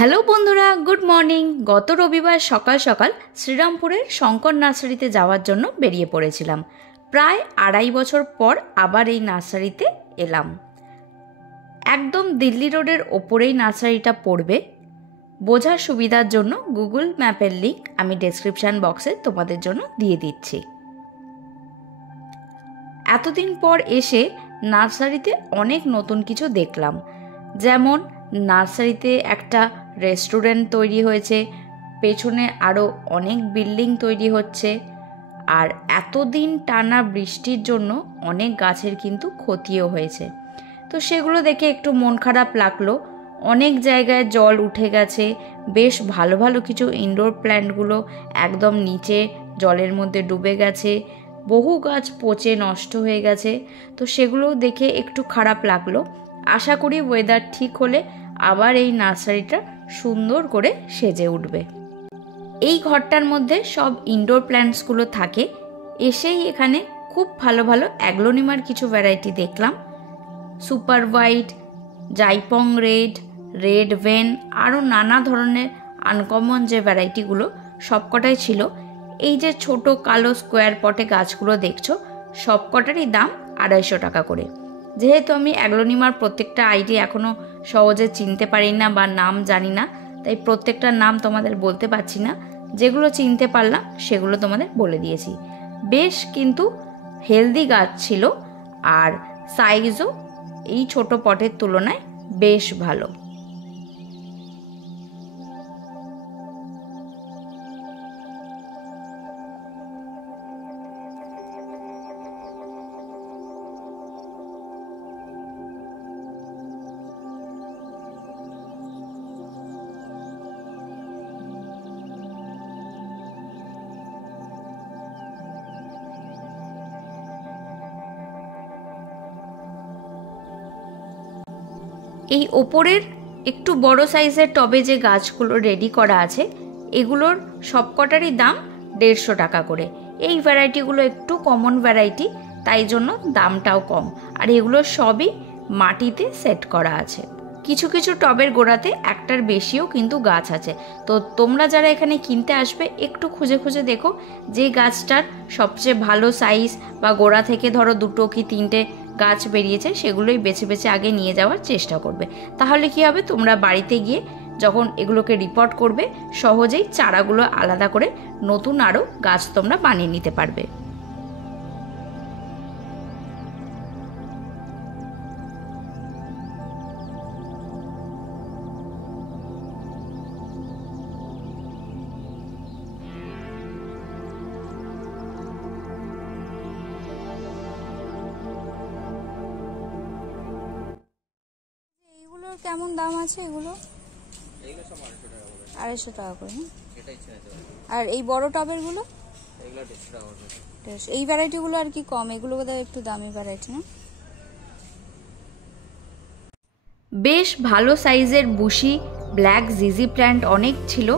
Hello বন্ধুরা, good morning. গত রবিবার সকাল সকাল শ্রীরামপুরের শঙ্কর নার্সারিতে যাওয়ার জন্য বেরিয়ে পড়েছিলাম। প্রায় 2.5 বছর পর আবার এই নার্সারিতে এলাম। একদম দিল্লি রোডের ওপরেই নার্সারিটা পড়বে। বোঝার সুবিধার জন্য গুগল ম্যাপের লিঙ্ক আমি ডেসক্রিপশান বক্সে তোমাদের জন্য দিয়ে দিচ্ছি। এতদিন পর এসে নার্সারিতে অনেক নতুন কিছু দেখলাম, যেমন নার্সারিতে একটা রেস্টুরেন্ট তৈরি হয়েছে, পেছনে আরও অনেক বিল্ডিং তৈরি হচ্ছে, আর এতদিন টানা বৃষ্টির জন্য অনেক গাছের কিন্তু ক্ষতিও হয়েছে। তো সেগুলো দেখে একটু মন খারাপ লাগলো। অনেক জায়গায় জল উঠে গেছে, বেশ ভালো ভালো কিছু ইনডোর প্ল্যান্টগুলো একদম নিচে জলের মধ্যে ডুবে গেছে, বহু গাছ পচে নষ্ট হয়ে গেছে। তো সেগুলো দেখে একটু খারাপ লাগলো। আশা করি ওয়েদার ঠিক হলে আবার এই নার্সারিটা সুন্দর করে সেজে উঠবে। এই ঘরটার মধ্যে সব ইনডোর প্ল্যান্টসগুলো থাকে। এসেই এখানে খুব ভালো ভালো অ্যাগ্লোনিমার কিছু ভ্যারাইটি দেখলাম। সুপার হোয়াইট, জাইপং রেড, রেড ভেন, আরও নানা ধরনের আনকমন যে ভ্যারাইটিগুলো সবকটাই ছিল। এই যে ছোট কালো স্কোয়ার পটে গাছগুলো দেখছো, সবকটারই দাম 250 টাকা করে। যেহেতু আমি অ্যাগ্লোনিমার প্রত্যেকটা আইডি এখনও সহজে চিনতে পারি না বা নাম জানি না, তাই প্রত্যেকটার নাম তোমাদের বলতে পারছি না। যেগুলো চিনতে পারলাম সেগুলো তোমাদের বলে দিয়েছি। বেশ কিন্তু হেলদি গাছ ছিল, আর সাইজও এই ছোট পটের তুলনায় বেশ ভালো। এই ওপরের একটু বড় সাইজের টবে যে গাছগুলো রেডি করা আছে, এগুলোর সবকটারই দাম 150 টাকা করে। এই ভ্যারাইটিগুলো একটু কমন ভ্যারাইটি, তাই জন্য দামটাও কম। আর এগুলো সবই মাটিতে সেট করা আছে। কিছু কিছু টবের গোড়াতে একটার বেশিও কিন্তু গাছ আছে। তো তোমরা যারা এখানে কিনতে আসবে একটু খুঁজে খুঁজে দেখো যে গাছটার সবচেয়ে ভালো সাইজ বা গোড়া থেকে ধরো 2 কি 3টে গাছ বেরিয়েছে, সেগুলোই বেছে বেছে আগে নিয়ে যাওয়ার চেষ্টা করবে। তাহলে কি হবে, তোমরা বাড়িতে গিয়ে যখন এগুলোকে রিপোর্ট করবে সহজেই চারাগুলো আলাদা করে নতুন আরও গাছ তোমরা বানিয়ে নিতে পারবে। কেমন দাম আছে এগুলো? এগুলো সব 250 টাকা করে। এটা ইচ্ছে না। আর এই বড় টবের গুলো? এগুলো 150 টাকা করে। এই ভ্যারাইটি গুলো আর কি কম, এগুলো বোধহয় একটু দামি ভ্যারাইটি না? বেশ ভালো সাইজের বুশি ব্ল্যাক জিজি প্ল্যান্ট অনেক ছিল,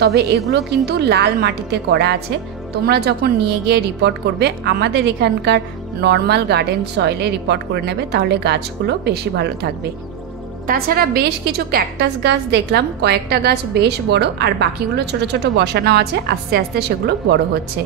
তবে এগুলো কিন্তু লাল মাটিতে করা আছে। তোমরা যখন নিয়ে গিয়ে রিপোর্ট করবে আমাদের এখানকার নর্মাল গার্ডেন সয়েলে রিপোর্ট করে নেবে, তাহলে গাছগুলো বেশি ভালো থাকবে। তাছাড়া বেশ কিছু ক্যাকটাস গাছ দেখলাম, কয়েকটা গাছ বেশ বড়, আর বাকিগুলো ছোট ছোট বসানো আছে, আস্তে আস্তে সেগুলো বড় হচ্ছে।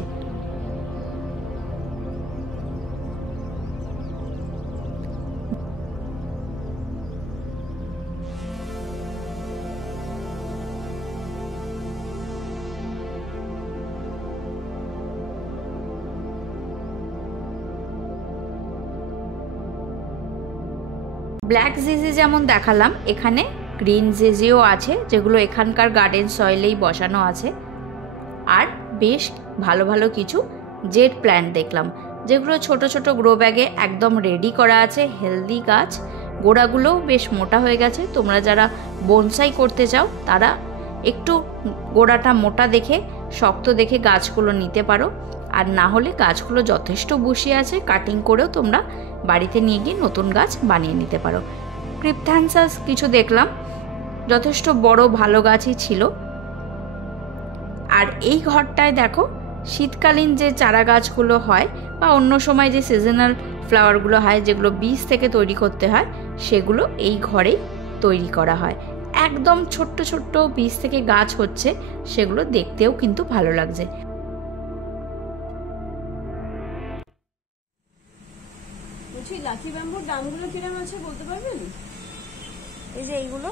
ব্ল্যাক জিজি যেমন দেখালাম, এখানে গ্রিন জিজিও আছে, যেগুলো এখানকার গার্ডেন সয়েলেই বসানো আছে। আর বেশ ভালো ভালো কিছু জেড প্ল্যান্ট দেখলাম, যেগুলো ছোট ছোট গ্রো ব্যাগে একদম রেডি করা আছে। হেলদি গাছ, গোড়াগুলোও বেশ মোটা হয়ে গেছে। তোমরা যারা বনসাই করতে চাও তারা একটু গোড়াটা মোটা দেখে, শক্ত দেখে গাছগুলো নিতে পারো। আর না হলে গাছগুলো যথেষ্ট বুশি আছে, কাটিং করেও তোমরা বাড়িতে নিয়ে গিয়ে নতুন গাছ বানিয়ে নিতে পারো। ক্রিপ্থানসাস কিছু দেখলাম, যথেষ্ট বড় ভালো গাছই ছিল। আর এই ঘরটায় দেখো শীতকালীন যে চারা গাছগুলো হয় বা অন্য সময় যে সিজনাল ফ্লাওয়ারগুলো হয়, যেগুলো বীজ থেকে তৈরি করতে হয়, সেগুলো এই ঘরেই তৈরি করা হয়। একদম ছোট্ট ছোট্ট বীজ থেকে গাছ হচ্ছে, সেগুলো দেখতেও কিন্তু ভালো লাগছে। বলছি লাকি ব্যাম্বুর দামগুলো কিরকম আছে বলতে পারবেন? এই যে এইগুলো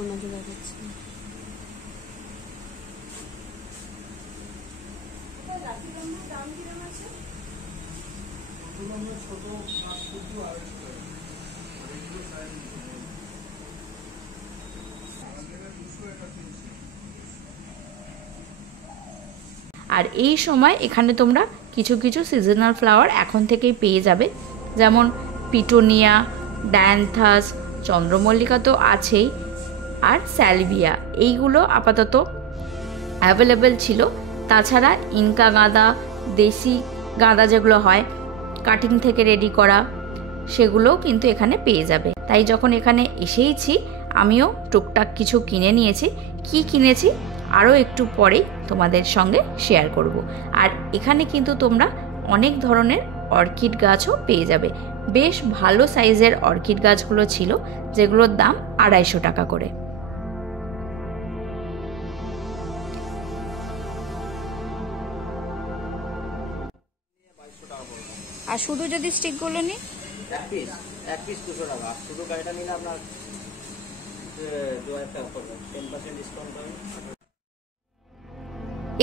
ওনাকে দেখাচ্ছি। লাকি ব্যাম্বুর দাম কিরকম আছে? আর এই সময় এখানে তোমরা কিছু কিছু সিজনাল ফ্লাওয়ার এখন থেকেই পেয়ে যাবে, যেমন পিটোনিয়া, ডায়ান্থাস, চন্দ্রমল্লিকা তো আছেই, আর স্যালভিয়া, এইগুলো আপাতত অ্যাভেলেবেল ছিল। তাছাড়া ইনকা গাঁদা, দেশি গাঁদা যেগুলো হয় কাটিং থেকে রেডি করা, সেগুলোও কিন্তু এখানে পেয়ে যাবে। তাই যখন এখানে এসেইছি আমিও টুকটাক কিছু কিনে নিয়েছি। কি কিনেছি আরও একটু পরেই তোমাদের সঙ্গে শেয়ার করব। আর এখানে কিন্তু তোমরা অনেক ধরনের অর্কিড গাছও পেয়ে যাবে। বেশ ভালো সাইজের অর্কিড গাছগুলো ছিল, যেগুলোর দাম 250 টাকা করে। আর শুধু যদি স্টিকগুলো নিই এক পিস 200 টাকা। শুধু গাড়িটা নিলে আপনার 2000 টাকা পড়বে, 10% ডিসকাউন্ট পাবেন।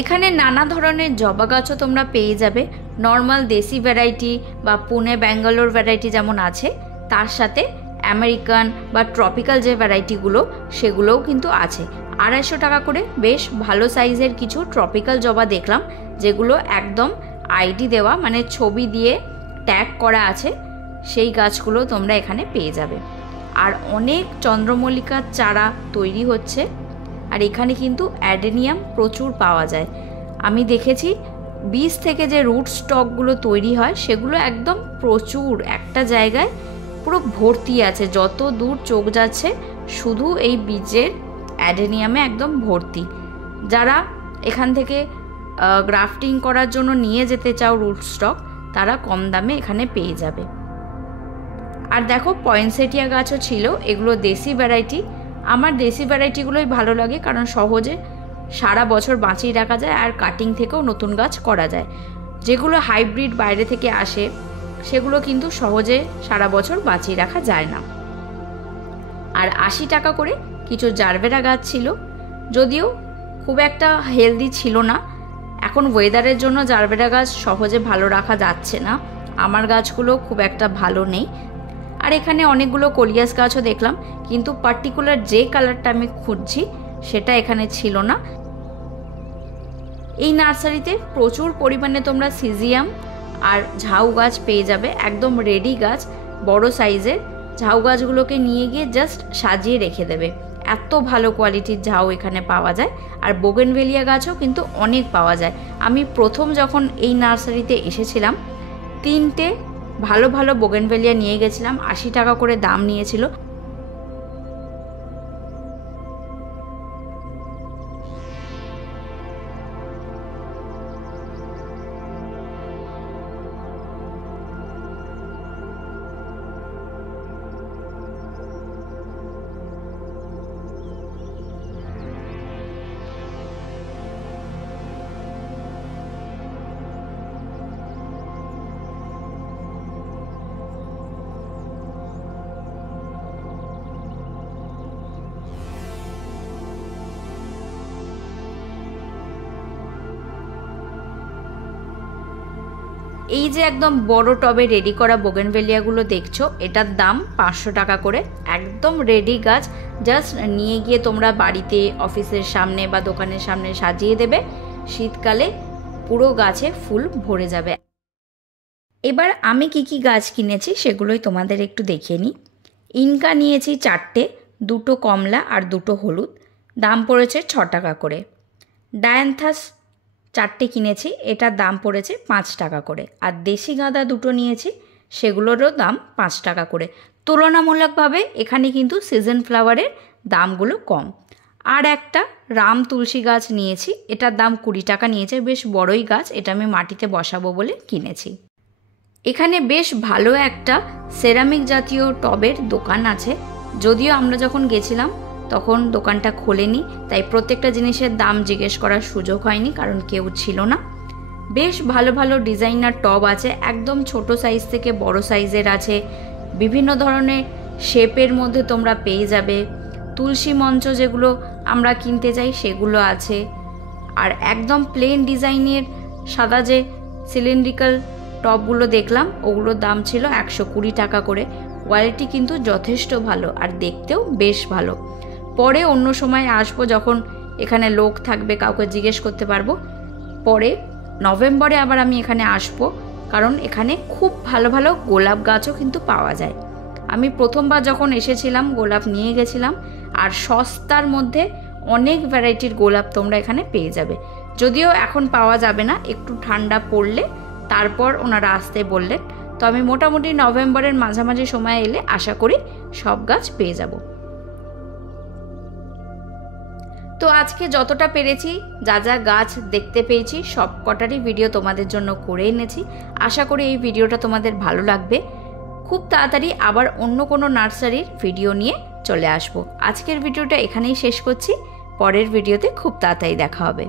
এখানে নানা ধরনের জবা গাছও তোমরা পেয়ে যাবে। নর্মাল দেশি ভ্যারাইটি বা পুনে ব্যাঙ্গালোর ভ্যারাইটি যেমন আছে, তার সাথে আমেরিকান বা ট্রপিক্যাল যে ভ্যারাইটিগুলো সেগুলোও কিন্তু আছে। 250 টাকা করে বেশ ভালো সাইজের কিছু ট্রপিক্যাল জবা দেখলাম, যেগুলো একদম আইডি দেওয়া, মানে ছবি দিয়ে ট্যাগ করা আছে। সেই গাছগুলো তোমরা এখানে পেয়ে যাবে। আর অনেক চন্দ্রমল্লিকার চারা তৈরি হচ্ছে। আর এখানে কিন্তু অ্যাডেনিয়াম প্রচুর পাওয়া যায়। আমি দেখেছি বীজ থেকে যে রুট স্টকগুলো তৈরি হয় সেগুলো একদম প্রচুর, একটা জায়গায় পুরো ভর্তি আছে। যত দূর চোখ যাচ্ছে শুধু এই বীজের অ্যাডেনিয়ামে একদম ভর্তি। যারা এখান থেকে গ্রাফটিং করার জন্য নিয়ে যেতে চাও রুট স্টক, তারা কম দামে এখানে পেয়ে যাবে। আর দেখো পয়েন্টসেটিয়া গাছও ছিল, এগুলো দেশি ভ্যারাইটি। আমার দেশি ভ্যারাইটিগুলোই ভালো লাগে, কারণ সহজে সারা বছর বাঁচিয়ে রাখা যায় আর কাটিং থেকেও নতুন গাছ করা যায়। যেগুলো হাইব্রিড বাইরে থেকে আসে সেগুলো কিন্তু সহজে সারা বছর বাঁচিয়ে রাখা যায় না। আর 80 টাকা করে কিছু জারবেরা গাছ ছিল, যদিও খুব একটা হেলদি ছিল না। এখন ওয়েদারের জন্য জারবেরা গাছ সহজে ভালো রাখা যাচ্ছে না, আমার গাছগুলো খুব একটা ভালো নেই। আর এখানে অনেকগুলো কোলিয়াস গাছও দেখলাম, কিন্তু পার্টিকুলার যে কালারটা আমি খুঁজছি সেটা এখানে ছিল না। এই নার্সারিতে প্রচুর পরিমাণে তোমরা সিজিয়াম আর ঝাউ গাছ পেয়ে যাবে, একদম রেডি গাছ, বড় সাইজের। ঝাউ গাছগুলোকে নিয়ে গিয়ে জাস্ট সাজিয়ে রেখে দেবে, এত ভালো কোয়ালিটির ঝাউ এখানে পাওয়া যায়। আর বোগেনভেলিয়া গাছও কিন্তু অনেক পাওয়া যায়। আমি প্রথম যখন এই নার্সারিতে এসেছিলাম 3টে ভালো ভালো বোগেনভেলিয়া নিয়ে গেছিলাম, 80 টাকা করে দাম নিয়েছিল। এই যে একদম বড় টবে রেডি করা বোগেনভেলিয়াগুলো দেখছো, এটার দাম 500 টাকা করে। একদম রেডি গাছ, জাস্ট নিয়ে গিয়ে তোমরা বাড়িতে, অফিসের সামনে বা দোকানের সামনে সাজিয়ে দেবে, শীতকালে পুরো গাছে ফুল ভরে যাবে। এবার আমি কি কি গাছ কিনেছি সেগুলোই তোমাদের একটু দেখিয়ে নিই। ইনকা নিয়েছি 4টে, 2টো কমলা আর 2টো হলুদ, দাম পড়েছে 6 টাকা করে। ডায়ান্থাস 4টে কিনেছি, এটার দাম পড়েছে 5 টাকা করে। আর দেশি গাঁদা 2টো নিয়েছি, সেগুলোরও দাম 5 টাকা করে। তুলনামূলকভাবে এখানে কিন্তু সিজন ফ্লাওয়ারের দামগুলো কম। আর একটা রাম তুলসী গাছ নিয়েছি, এটার দাম 20 টাকা নিয়েছে, বেশ বড়ই গাছ, এটা আমি মাটিতে বসাবো বলে কিনেছি। এখানে বেশ ভালো একটা সেরামিক জাতীয় টবের দোকান আছে, যদিও আমরা যখন গেছিলাম তখন দোকানটা খোলেনি, তাই প্রত্যেকটা জিনিসের দাম জিজ্ঞেস করার সুযোগ হয়নি, কারণ কেউ ছিল না। বেশ ভালো ভালো ডিজাইনার টব আছে, একদম ছোট সাইজ থেকে বড় সাইজের আছে, বিভিন্ন ধরনের শেপের মধ্যে তোমরা পেয়ে যাবে। তুলসী মঞ্চ যেগুলো আমরা কিনতে চাই সেগুলো আছে। আর একদম প্লেন ডিজাইনের সাদা যে সিলিন্ড্রিক্যাল টবগুলো দেখলাম ওগুলোর দাম ছিল 120 টাকা করে। কোয়ালিটি কিন্তু যথেষ্ট ভালো আর দেখতেও বেশ ভালো। পরে অন্য সময় আসবো, যখন এখানে লোক থাকবে কাউকে জিজ্ঞেস করতে পারবো। পরে নভেম্বরে আবার আমি এখানে আসবো, কারণ এখানে খুব ভালো ভালো গোলাপ গাছও কিন্তু পাওয়া যায়। আমি প্রথমবার যখন এসেছিলাম গোলাপ নিয়ে গেছিলাম, আর সস্তার মধ্যে অনেক ভ্যারাইটির গোলাপ তোমরা এখানে পেয়ে যাবে। যদিও এখন পাওয়া যাবে না, একটু ঠান্ডা পড়লে তারপর ওনারা আসতে বললেন। তো আমি মোটামুটি নভেম্বরের মাঝামাঝি সময় এলে আশা করি সব গাছ পেয়ে যাব। তো আজকে যতটা পেরেছি, যা যা গাছ দেখতে পেয়েছি সব কটারই ভিডিও তোমাদের জন্য করে এনেছি। আশা করি এই ভিডিওটা তোমাদের ভালো লাগবে। খুব তাড়াতাড়ি আবার অন্য কোনো নার্সারির ভিডিও নিয়ে চলে আসবো। আজকের ভিডিওটা এখানেই শেষ করছি, পরের ভিডিওতে খুব তাড়াতাড়ি দেখা হবে।